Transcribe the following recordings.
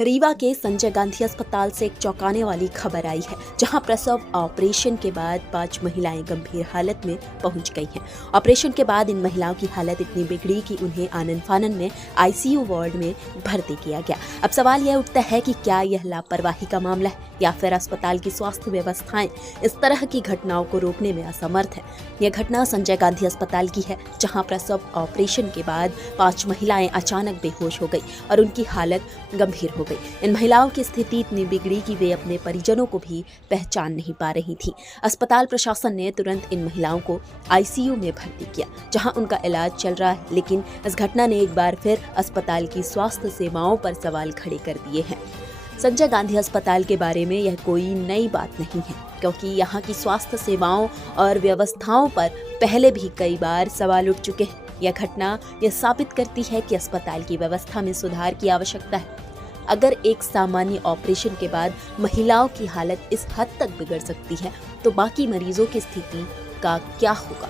रीवा के संजय गांधी अस्पताल से एक चौंकाने वाली खबर आई है, जहां प्रसव ऑपरेशन के बाद 5 महिलाएं गंभीर हालत में पहुंच गई हैं। ऑपरेशन के बाद इन महिलाओं की हालत इतनी बिगड़ी कि उन्हें आनन फानन में आईसीयू वार्ड में भर्ती किया गया। अब सवाल यह उठता है कि क्या यह लापरवाही का मामला है या फिर अस्पताल की स्वास्थ्य व्यवस्थाएं इस तरह की घटनाओं को रोकने में असमर्थ है। यह घटना संजय गांधी अस्पताल की है, जहाँ प्रसव ऑपरेशन के बाद 5 महिलाएं अचानक बेहोश हो गई और उनकी हालत गंभीर हो गई। इन महिलाओं की स्थिति इतनी बिगड़ी कि वे अपने परिजनों को भी पहचान नहीं पा रही थी। अस्पताल प्रशासन ने तुरंत इन महिलाओं को आईसीयू में भर्ती किया, जहां उनका इलाज चल रहा है। लेकिन इस घटना ने एक बार फिर अस्पताल की स्वास्थ्य सेवाओं पर सवाल खड़े कर दिए हैं। संजय गांधी अस्पताल के बारे में यह कोई नई बात नहीं है, क्योंकि यहाँ की स्वास्थ्य सेवाओं और व्यवस्थाओं पर पहले भी कई बार सवाल उठ चुके हैं। यह घटना यह साबित करती है कि अस्पताल की व्यवस्था में सुधार की आवश्यकता है। अगर एक सामान्य ऑपरेशन के बाद महिलाओं की हालत इस हद तक बिगड़ सकती है, तो बाकी मरीजों की स्थिति का क्या होगा?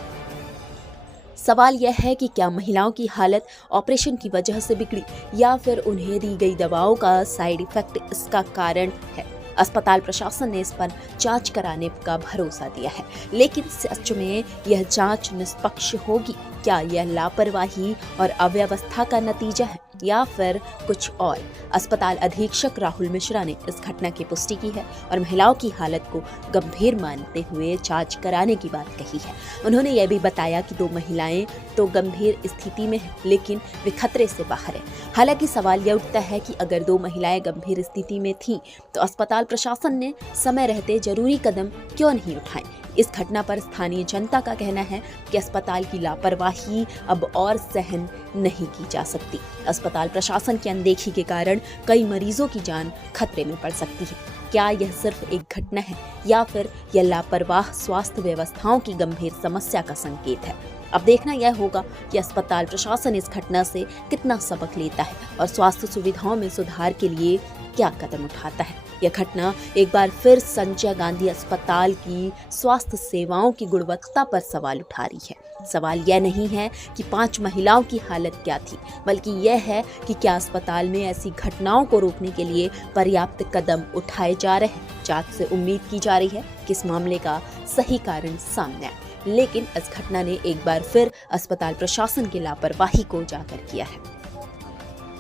सवाल यह है कि क्या महिलाओं की हालत ऑपरेशन की वजह से बिगड़ी या फिर उन्हें दी गई दवाओं का साइड इफेक्ट इसका कारण है। अस्पताल प्रशासन ने इस पर जांच कराने का भरोसा दिया है, लेकिन सच में यह जांच निष्पक्ष होगी? क्या यह लापरवाही और अव्यवस्था का नतीजा है या फिर कुछ और? अस्पताल अधीक्षक राहुल मिश्रा ने इस घटना की पुष्टि की है और महिलाओं की हालत को गंभीर मानते हुए जांच कराने की बात कही है। उन्होंने यह भी बताया कि 2 महिलाएं तो गंभीर स्थिति में हैं, लेकिन वे खतरे से बाहर हैं। हालांकि सवाल यह उठता है कि अगर 2 महिलाएं गंभीर स्थिति में थीं, तो अस्पताल प्रशासन ने समय रहते जरूरी कदम क्यों नहीं उठाए? इस घटना पर स्थानीय जनता का कहना है कि अस्पताल की लापरवाही अब और सहन नहीं की जा सकती। अस्पताल प्रशासन की अनदेखी के कारण कई मरीजों की जान खतरे में पड़ सकती है। क्या यह सिर्फ एक घटना है या फिर यह लापरवाह स्वास्थ्य व्यवस्थाओं की गंभीर समस्या का संकेत है? अब देखना यह होगा कि अस्पताल प्रशासन इस घटना से कितना सबक लेता है और स्वास्थ्य सुविधाओं में सुधार के लिए क्या कदम उठाता है। यह घटना एक बार फिर संजय गांधी अस्पताल की स्वास्थ्य सेवाओं की गुणवत्ता पर सवाल उठा रही है। सवाल यह नहीं है कि 5 महिलाओं की हालत क्या थी, बल्कि यह है कि क्या अस्पताल में ऐसी घटनाओं को रोकने के लिए पर्याप्त कदम उठाए जा रहे हैं। जांच से उम्मीद की जा रही है कि इस मामले का सही कारण सामने आए, लेकिन इस घटना ने एक बार फिर अस्पताल प्रशासन की लापरवाही को उजागर किया है।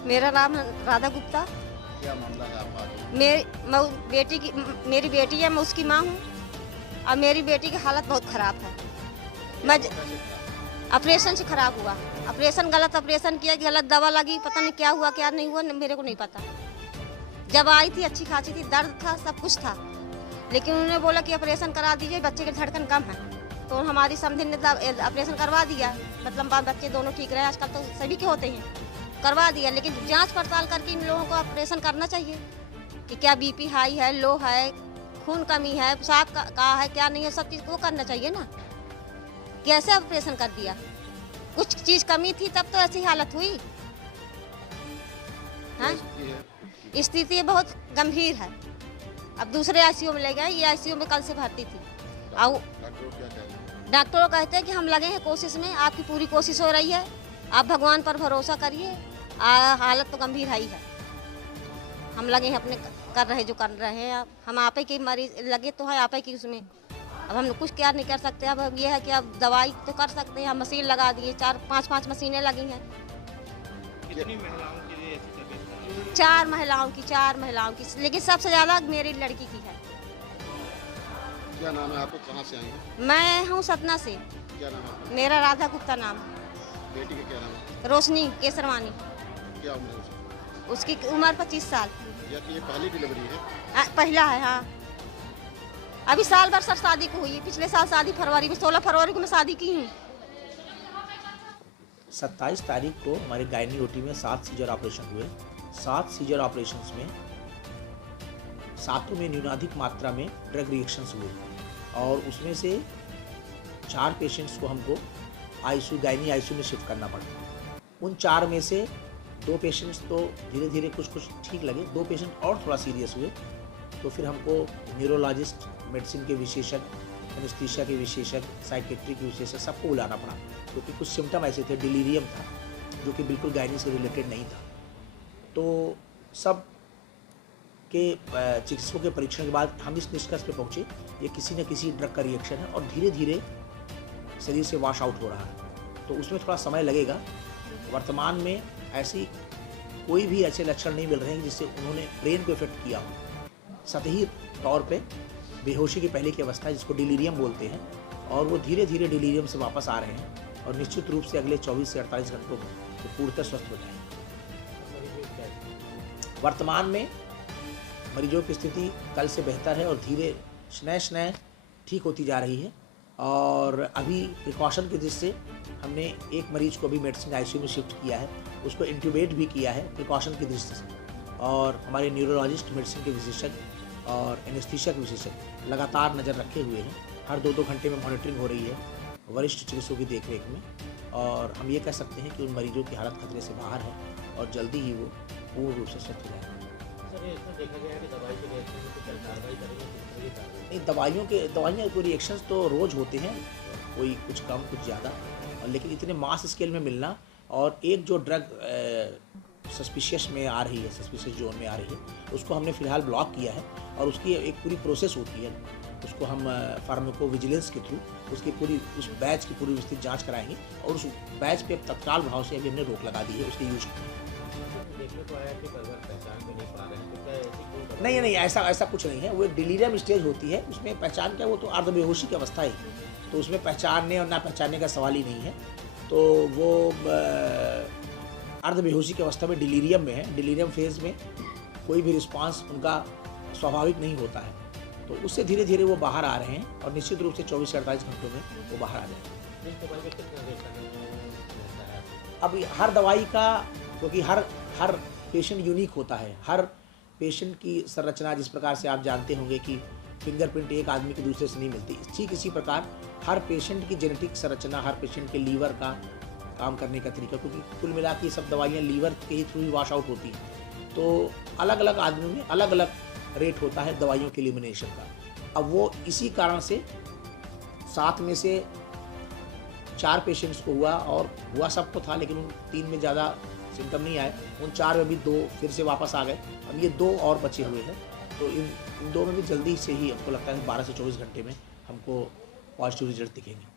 मेरा नाम राधा गुप्ता। क्या मामला है आपका? मेरी बेटी है, मैं उसकी माँ हूँ और मेरी बेटी की हालत बहुत ख़राब है। मैं ऑपरेशन से ख़राब हुआ, गलत ऑपरेशन किया, गलत दवा लगी, पता नहीं क्या हुआ क्या नहीं हुआ, मेरे को नहीं पता। जब आई थी अच्छी खासी थी, दर्द था, सब कुछ था, लेकिन उन्होंने बोला कि ऑपरेशन करा दीजिए, बच्चे की धड़कन कम है। तो हमारी समझी ने ऑपरेशन करवा दिया, मतलब बच्चे दोनों ठीक रहे। आजकल तो सभी के होते हैं, करवा दिया। लेकिन जांच पड़ताल करके इन लोगों को ऑपरेशन करना चाहिए कि क्या बीपी हाई है, लो है, खून कमी है, पेशाब का है, क्या नहीं है, सब चीज़ को करना चाहिए ना। कैसे ऑपरेशन कर दिया? कुछ चीज़ कमी थी तब तो ऐसी हालत हुई। हाँ, स्थिति बहुत गंभीर है। अब दूसरे आईसीयू में ले गए, ये आईसीयू में कल से भर्ती थी। और डॉक्टर कहते हैं कि हम लगे हैं कोशिश में, आपकी पूरी कोशिश हो रही है, आप भगवान पर भरोसा करिए। हालत तो गंभीर है ही है। हम लगे हैं अपने कर रहे जो कर रहे हैं। हम आप ही के मरीज लगे तो है, आप ही की उसमें। अब हम कुछ क्या नहीं कर सकते। अब ये है कि अब दवाई तो कर सकते हैं, हम मशीन लगा दिए, 4-5 मशीनें लगी हैं। कितनी महिलाओं के लिए ऐसी तबीयत है? 4 महिलाओं की, लेकिन सबसे ज़्यादा मेरी लड़की की है। क्या नाम है आपको? कहाँ से आई हैं? मैं हूँ सतना से। क्या नाम है आपका? मेरा राधा गुप्ता नाम। बेटी का क्या नाम है? रोशनी केसरवानी। क्या उम्र है उसकी? उसकी उम्र 25 साल। ये पहली डिलीवरी है? पहला है, हाँ। अभी साल भर सर शादी को हुई, पिछले साल शादी फरवरी में, 16 फरवरी को मैं शादी की हूँ। 27 तारीख को हमारे गायनी ओटी में 7 सीजर ऑपरेशन हुए। 7 सीजर ऑपरेशंस में 7 में न्यूनाधिक मात्रा में ड्रग रिएक्शंस हुए और उसमें से 4 पेशेंट्स को हमको गायनी आईसीयू में शिफ्ट करना पड़ा। उन 4 में से 2 पेशेंट्स तो धीरे धीरे कुछ ठीक लगे, 2 पेशेंट और थोड़ा सीरियस हुए। तो फिर हमको न्यूरोलॉजिस्ट, मेडिसिन के विशेषज्ञ, एनेस्थीसिया के विशेषज्ञ, साइकेट्री के विशेषज्ञ सबको बुलाना पड़ा, क्योंकि कुछ सिम्टम ऐसे थे, डिलीरियम था जो कि बिल्कुल गायनी से रिलेटेड नहीं था। तो सब के चिकित्सकों के परीक्षण के बाद हम इस निष्कर्ष पे पहुँचे ये किसी न किसी ड्रग का रिएक्शन है और धीरे धीरे शरीर से वॉश आउट हो रहा है। तो उसमें थोड़ा समय लगेगा। वर्तमान में ऐसी कोई भी ऐसे लक्षण नहीं मिल रहे हैं जिससे उन्होंने ब्रेन को इफेक्ट किया हो। सतही तौर पे बेहोशी की पहले की अवस्था जिसको डिलीरियम बोलते हैं और वो धीरे धीरे डिलीरियम से वापस आ रहे हैं और निश्चित रूप से अगले 24 से 48 घंटों में वो पूर्णतः स्वस्थ हो जाएंगे। वर्तमान में मरीजों की स्थिति कल से बेहतर है और धीरे स्नैह ठीक होती जा रही है और अभी प्रिकॉशन की दृष्टि से हमने एक मरीज को भी मेडिसिन आईसीयू में शिफ्ट किया है, उसको इंट्यूबेट भी किया है प्रिकॉशन की दृष्टि से। और हमारे न्यूरोलॉजिस्ट, मेडिसिन के विशेषज्ञ और एनेस्थीसिया के विशेषज्ञ लगातार नज़र रखे हुए हैं। हर 2-2 घंटे में मॉनिटरिंग हो रही है वरिष्ठ चिकित्सकों की देखरेख में और हम ये कह सकते हैं कि उन मरीजों की हालत खतरे से बाहर है और जल्दी ही वो पूर्ण रूप से स्वस्थ हो जाएगा। नहीं, दवाइयाँ कोई रिएक्शंस तो रोज़ होते हैं, कोई कुछ कम कुछ ज़्यादा, लेकिन इतने मास स्केल में मिलना और एक जो ड्रग सस्पिशियस में आ रही है, सस्पिशियस जोन में आ रही है, उसको हमने फ़िलहाल ब्लॉक किया है और उसकी एक पूरी प्रोसेस होती है। उसको हम फार्माकोविजिलेंस के थ्रू उस बैच की पूरी विस्तृत जांच कराएंगे और उस बैच पे तत्काल भाव से अभी हमने रोक लगा दी है उसके यूज नहीं, ऐसा कुछ नहीं है। वो एक डिलीरियम स्टेज होती है, उसमें पहचान क्या, वो तो अर्ध बेहोशी की अवस्था है, तो उसमें पहचानने और ना पहचानने का सवाल ही नहीं है। तो वो अर्ध बेहोशी की अवस्था में डिलीरियम में है। डिलीरियम फेज में कोई भी रिस्पांस उनका स्वाभाविक नहीं होता है, तो उससे धीरे धीरे वो बाहर आ रहे हैं और निश्चित रूप से 24 से 48 घंटों में वो बाहर आ जाएंगे। अब हर दवाई का, क्योंकि हर पेशेंट यूनिक होता है, हर पेशेंट की संरचना जिस प्रकार से आप जानते होंगे कि फिंगरप्रिंट एक आदमी के दूसरे से नहीं मिलती, ठीक इसी प्रकार हर पेशेंट की जेनेटिक संरचना, हर पेशेंट के लीवर का काम करने का तरीका, क्योंकि कुल मिला के सब दवाइयाँ लीवर के ही थ्रू ही वॉश आउट होती हैं, तो अलग अलग आदमियों में अलग अलग रेट होता है दवाइयों के एलिमिनेशन का। अब वो इसी कारण से 7 में से 4 पेशेंट्स को हुआ और हुआ सबको था, लेकिन उन 3 में ज़्यादा सिम्टम नहीं आए, उन 4 में भी 2 फिर से वापस आ गए। अब ये 2 और बचे हुए हैं, तो इन 2 में भी जल्दी से ही हमको लगता है 12 से 24 घंटे में हमको पॉजिटिव रिजल्ट दिखेंगे।